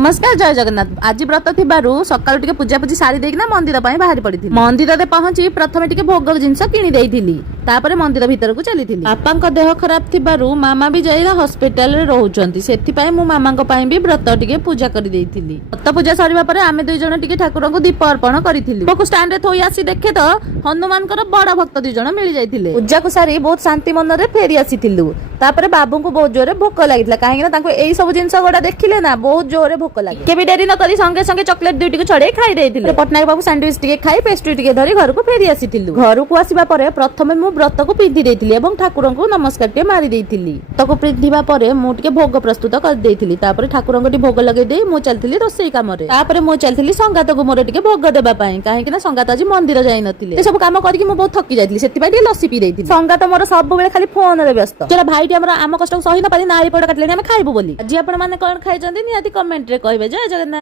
नमस्कार जय जगन्नाथ। आज व्रत थिबारु सकाळु टिके पूजा पूजी सारी देकिना मंदिर पई बाहरी पड़िथिली। मंदिर रे पहुंची प्रथमे टिके भोग जिंस किनी देइथिली, तापरे मंदिर भीतर को चलीथिली। पापा को देह खराब थिबारु मामा भी जाइला हॉस्पिटल रे रहउचंती, सेथि पई मु मामा को पई भी व्रत टिके पूजा करि देइथिली। व्रत पूजा सरिबा परे आमे दुई जण टिके ठाकुर को दीप अर्पण करिथिली। को स्टैंड रे थोई आसी देखे तो हनुमान कर बड़ भक्त दुई जण मिली जाइथिले। पूजा को सारी बहुत शांति मन रे फेरी आसीथिलु। तापरे बाबू को बहुत जोरे भोक लागितला, काहेकि ना तांको एई सब जिंस गोडा देखिले ना बहुत जोरे भोक लागे। केबी डेरी न करी संगे संगे चॉकलेट दुईटी को छड़े खाई देइथिले। पटनायक बाबू सैंडविच टिके खाई पेस्ट्री टिके धरी घर को फेरी आसीथिलु। घर को आसीबा परे प्रथमे मु व्रत को पिंधि देइथिली एवं ठाकुर को नमस्कार टे मारी देइथिली। व्रत को पिंधिबा परे मु टिके भोग प्रस्तुत कर देइथिली। तापरे ठाकुर को भोग लगे दे मु चलथिली रोसई काम रे। तापरे मु चलथिली संगात को मोर टिके भोग देबा पई, काहेकि ना संगात आज मंदिर जाई नथिले। ए सब काम करके मु बहुत थकी जाइथिली, सेति पई टिके लस्सी पी देइथिली। संगात मोर सब बेले खाली फोन रे व्यस्त। चला भाईटी हमरा आम कष्ट सही न पारी नारी पड़ काटले हम खाइबो बोली। आज आपण माने कोन खाइ जंदी निहाती कमेंट रे कहबे। जय जगन्नाथ।